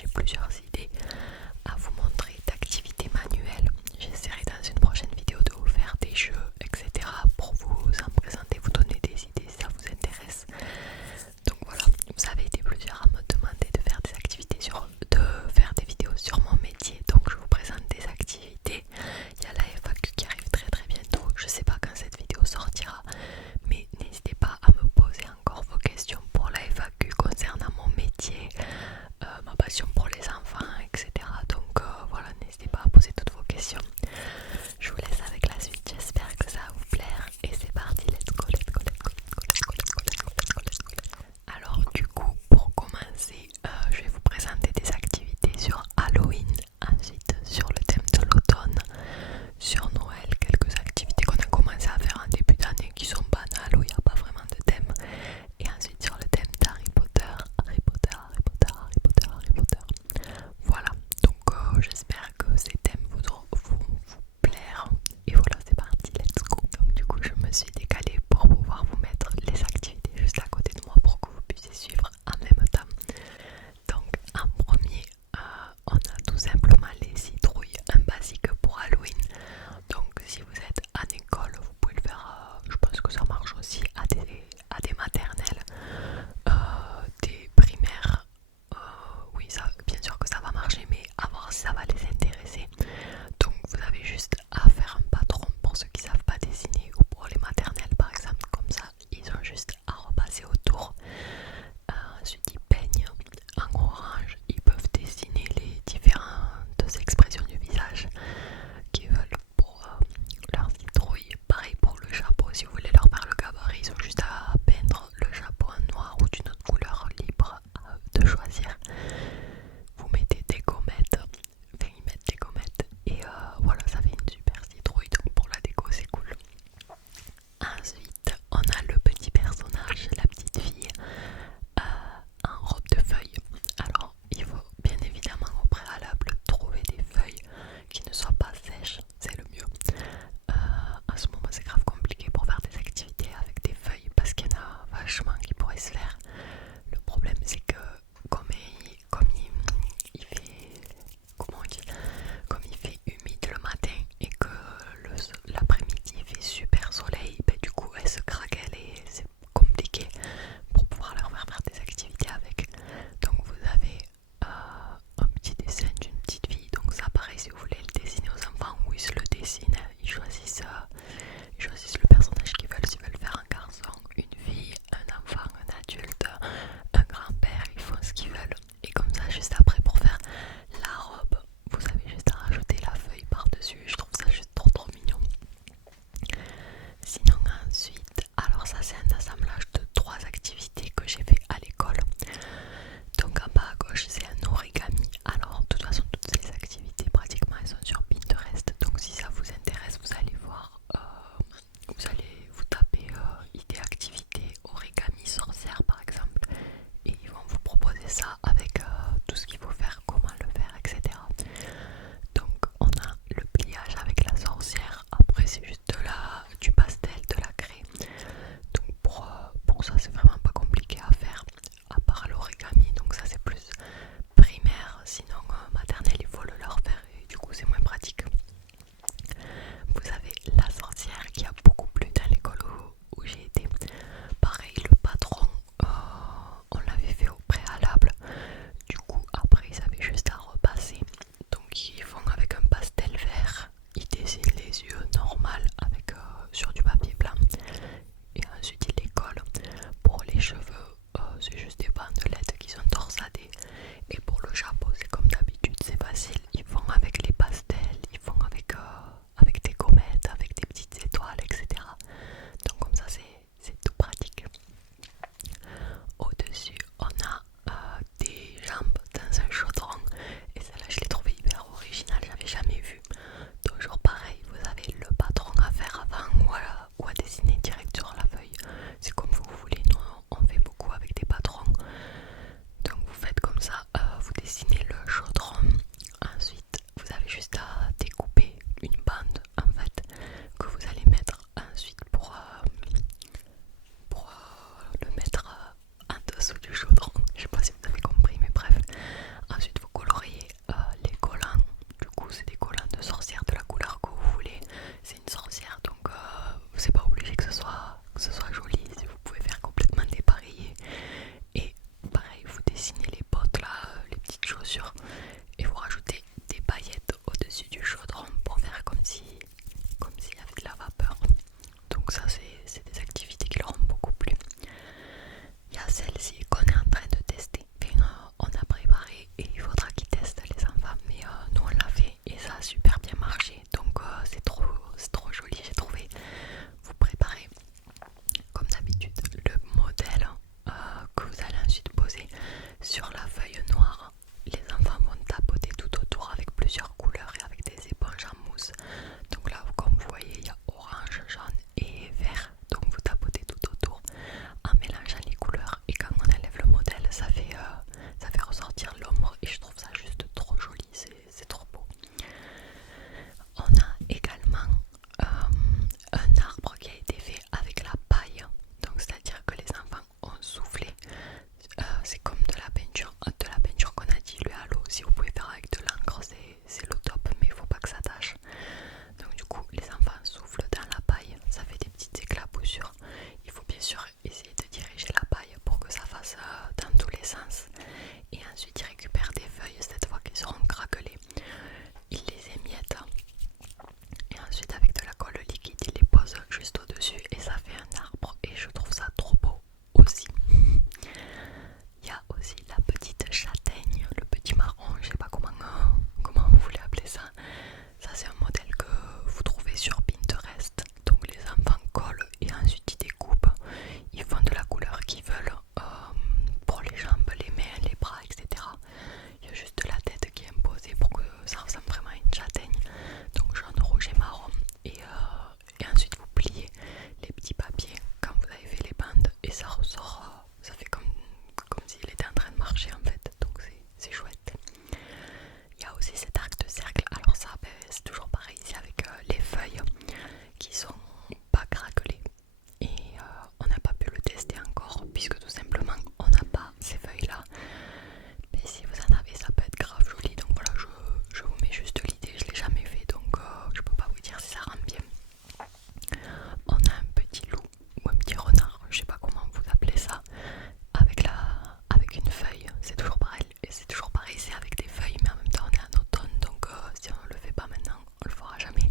j'ai plusieurs idées à vous montrer d'activités manuelles. J'essaierai dans une prochaine vidéo de vous faire des jeux, etc. pour vous en présenter, vous donner des idées si ça vous intéresse. Donc voilà, vous avez été plusieurs à me demander de faire des activités de faire des vidéos sur mon métier. Donc je vous présente des activités. Il y a la FAQ qui arrive très très bientôt. Je sais pas quand cette vidéo sortira, mais n'hésitez pas à me poser encore vos questions pour la FAQ concernant mon métier, ma passion pour les enfants, noir, les enfants vont tapoter tout autour avec plusieurs couleurs et avec des éponges en mousse. Donc là, comme vous voyez, il y a orange, jaune et vert. Donc vous tapotez tout autour en mélangeant les couleurs. Et quand on enlève le modèle, ça fait ressortir l'ombre. Et je trouve ça juste trop joli, c'est trop beau. On a également un arbre qui a été fait avec la paille. Donc c'est-à-dire que les enfants ont soufflé. C'est comme de la peinture qu'on a diluée à l'eau. Si vous pouvez faire avec de l'encre, c'est le top, mais il faut pas que ça tâche. Donc du coup, les enfants soufflent dans la paille, ça fait des petites éclaboussures. Il faut bien sûr essayer de diriger la paille pour que ça fasse dans tous les sens. Et ensuite, ils récupèrent des feuilles, cette fois qu'ils seront craquelées. Ils les émiettent. Et ensuite, avec de la colle liquide, ils les posent juste au-dessus et ça fait un arbre. Et je trouve ça trop beau aussi. Il y a aussi la petite châtaigne, le petit marron, je sais pas comment vous voulez appeler ça. Ça c'est un modèle que vous trouvez sur Pinterest. Donc les enfants collent et ensuite ils découpent. Ils font de la couleur qu'ils veulent pour les jambes, les mains, les bras, etc. Il y a juste la tête qui est imposée pour que ça ressemble vraiment à une châtaigne. Donc jaune, rouge et marron. Et ensuite vous pliez les petits papiers quand vous avez fait les bandes et ça ressort. Ça fait comme s'il était en train de marcher en fait. Donc c'est chouette. Il y a aussi cet arc de cercle. Alors ça, c'est toujours pareil ici avec les feuilles qui sont pas craquelées. Et on n'a pas pu le tester encore puisque tout simplement on n'a pas ces feuilles là. Mais si vous en avez, ça peut être grave joli. Donc voilà, je vous mets juste l'idée. Je l'ai jamais fait donc je peux pas vous dire si ça rend bien. On a un petit loup ou un petit renard, je sais pas comment vous appelez ça, avec une feuille. C'est toujours pareil, c'est avec des feuilles, mais en même temps on est en automne, donc si on le fait pas maintenant, on le fera jamais.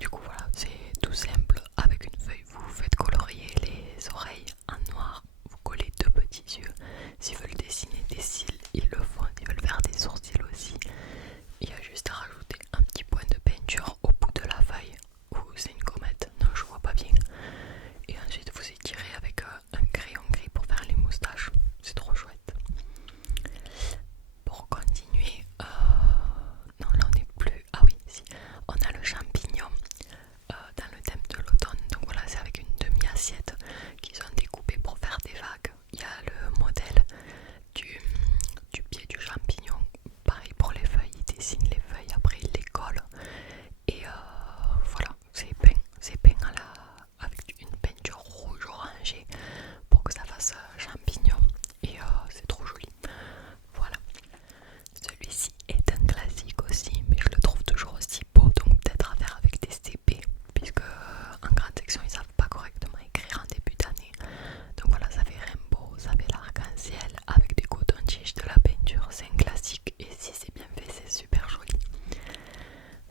Du coup voilà, c'est tout simple. Avec une feuille, vous faites colorier les oreilles en noir, vous collez deux petits yeux. S'ils veulent dessiner des cils, ils le font. Ils veulent faire des sourcils aussi. Il y a juste à rajouter un petit point de peinture au bout de la feuille. Ou c'est une gommette, non je vois pas bien. Et ensuite vous étirez avec un crayon gris pour faire les moustaches. C'est trop chouette. Pour continuer, non là on n'est plus. Ah oui, si, on a le champignon dans le thème de l'automne. Donc voilà, c'est avec une demi-assiette qu'ils ont découpé pour faire des vagues. Il y a le modèle du pied du champignon. Pareil pour les feuilles, ils dessinent les feuilles, après ils les collent. Et voilà, c'est peint avec une peinture rouge orangée pour que ça fasse champignon. Et c'est trop joli. Voilà. Celui-ci est un classique aussi, mais je le trouve toujours aussi beau, donc peut-être à faire avec des CP, puisque en grande section ils savent pas correctement écrire en début d'année. Donc voilà, ça fait rainbow, ça fait l'arc-en-ciel avec des cotons-tiges, de la peinture, c'est un classique et si c'est bien fait, c'est super joli.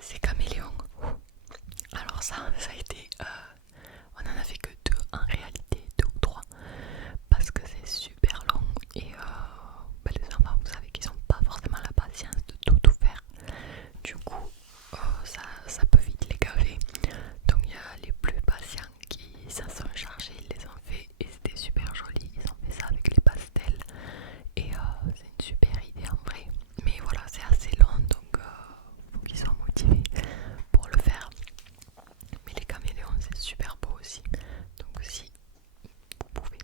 C'est caméléon. Alors ça a été, on en a fait que deux en réalité, deux ou trois, parce que c'est super long et les enfants vous savez qu'ils n'ont pas forcément la patience de tout faire. Du coup ça peut vite les gaver. Donc il y a les plus patients qui s'en sont chargés, ils les ont fait et c'était super joli. Ils ont fait ça avec les pastels et c'est une super idée en vrai. Mais voilà, c'est assez long donc faut qu'ils soient motivés pour le faire. Mais les caméléons c'est super beau aussi. Donc si vous pouvez.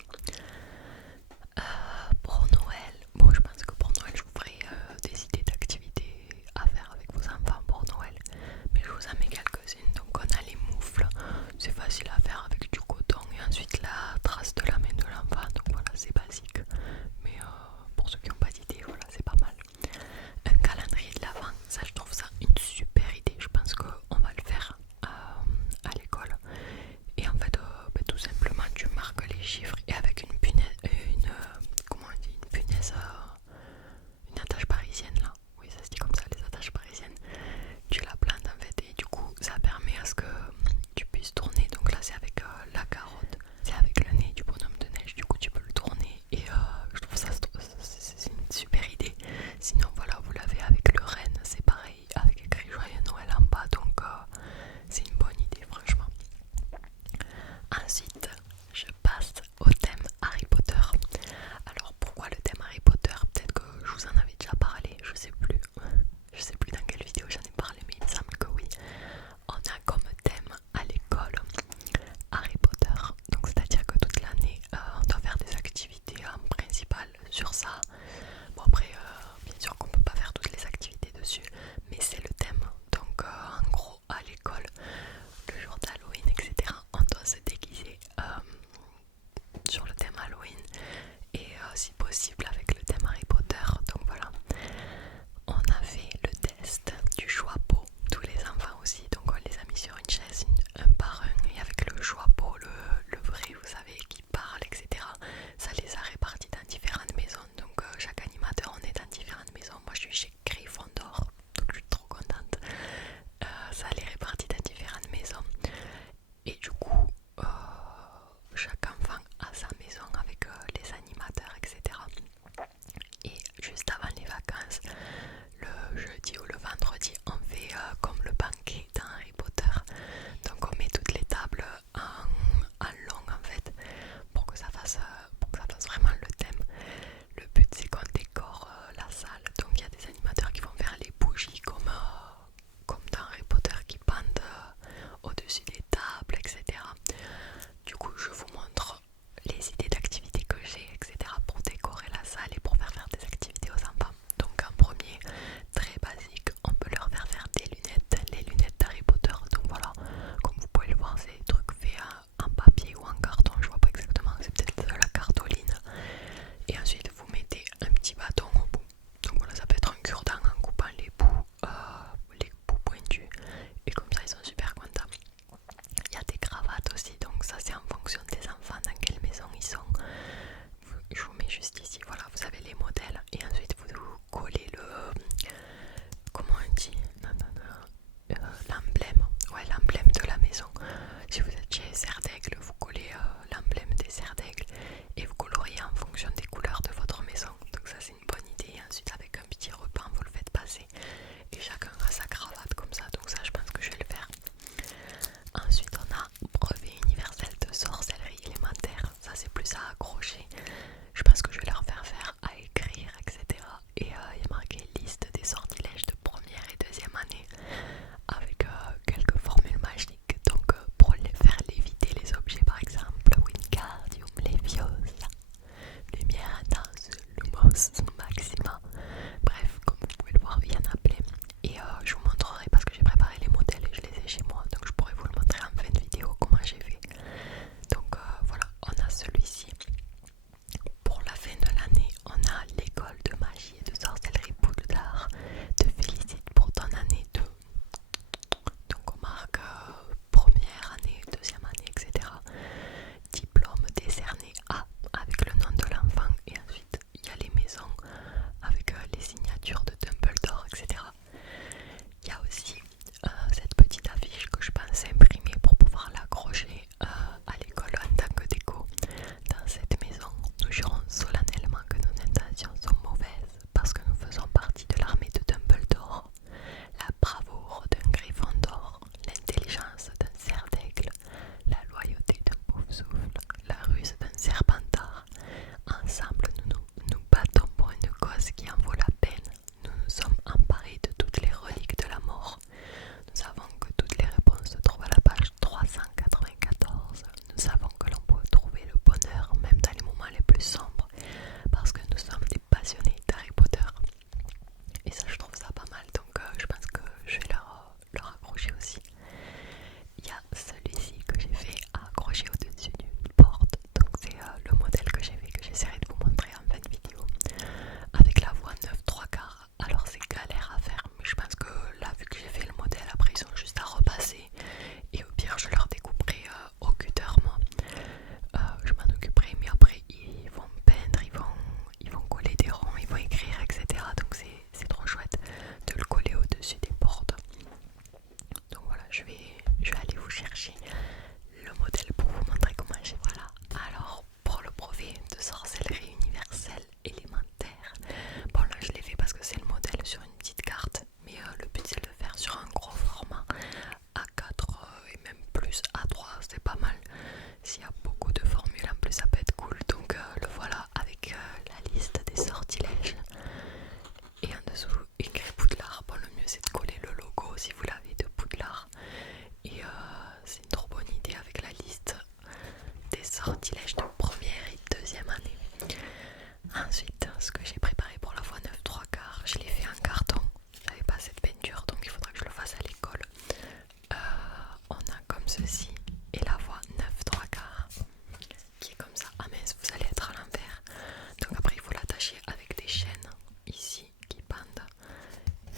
Pour Noël, bon je pense que pour Noël je vous ferai des idées d'activités à faire avec vos enfants pour Noël. Mais je vous en mets quelques-unes. Donc on a les moufles, c'est facile à faire avec du coton et ensuite la trace de la main de l'enfant. Donc voilà, c'est basique. Mais pour ceux qui n'ont pas d'idée, voilà, c'est pas mal. Un calendrier de l'Avent, ça je trouve ça une super idée. Je pense qu'on va le faire à l'école. Et en fait, tout simplement, tu marques les chiffres et avec une punaise, comment on dit, une punaise, une attache parisienne là. Oui, ça se dit comme ça, les attaches parisiennes. Tu la plantes en fait et du coup, ça permet à ce que tu puisses tourner. Donc là, c'est avec la carotte, c'est avec le nez du bonhomme de neige. Du coup, tu peux le tourner et je trouve ça c'est une super idée. Sinon, voilà, vous l'avez avec le renne, c'est pareil, avec écrit Joyeux Noël en bas. Donc c'est une bonne idée, franchement. Ensuite, je passe au thème Harry Potter. Alors pourquoi le thème Harry Potter? Peut-être que je vous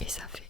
Et ça fait